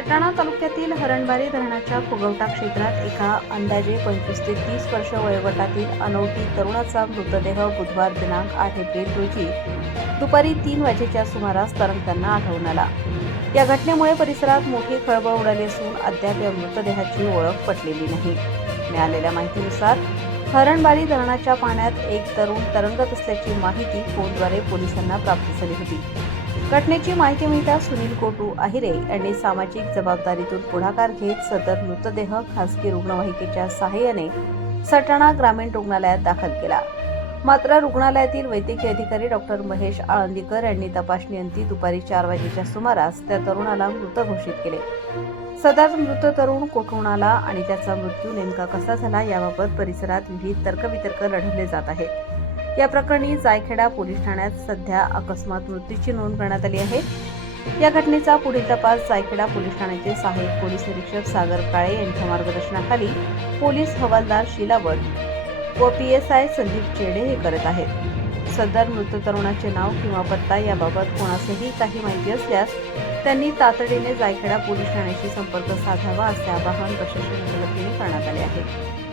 सटाणा तालुक्यातील हरणबारी धरणाच्या फुगवटा क्षेत्रात एका अंदाजे 25 ते 30 वर्ष वयोगटातील अनोळखी तरुणाचा मृतदेह बुधवार दिनांक 8 एप्रिल रोजी दुपारी 3 वाजेच्या सुमारास तरंगताना आढळून आला। या घटनेमुळे परिसरात मोठी खळबळ उडाली असून अद्याप या मृतदेहाची ओळख पटलेली नाही। मिळालेल्या माहितीनुसार हरणबारी धरणाच्या पाण्यात एक तरुण तरंगत असल्याची माहिती फोनद्वारे पोलिसांना प्राप्त झाली होती। घटनेची माहिती मिळताच सुनील कोटू आहिरे यांनी सामाजिक जबाबदारीतून पुढाकार घेत सदर मृतदेह खासगी रुग्णवाहिकेच्या सहाय्याने सटाणा ग्रामीण रुग्णालयात दाखल केला। मात्र रुग्णालयातील वैद्यकीय अधिकारी डॉक्टर महेश आळंदीकर यांनी तपासणीअंती दुपारी 4 वाजेच्या सुमारास त्या तरुणाला मृत घोषित केले। सदर मृत तरुण कोठून आला आणि त्याचा मृत्यू नेमका कसा झाला याबाबत परिसरात विविध तर्कवितर्क लढवले जात आहेत। या प्रकरणी जायखेडा पोलीस ठाण्यात सध्या अकस्मात मृत्यूची नोंद करण्यात आली आहे। या घटनेचा पुढील तपास जायखेडा पोलीस ठाण्याचे सहाय्यक पोलीस निरीक्षक सागर काळे यांच्या मार्गदर्शनाखाली पोलीस हवालदार शीलावत व PSI संदीप चेडे हे करत आहेत। सदर मृत तरुणाचे नाव किंवा पत्ता याबाबत कोणासही काही माहिती असल्यास त्यांनी तातडीने जायखेडा पोलीस ठाण्याशी संपर्क साधावा असे आवाहन प्रशासनाच्या वतीने करण्यात आले आहे।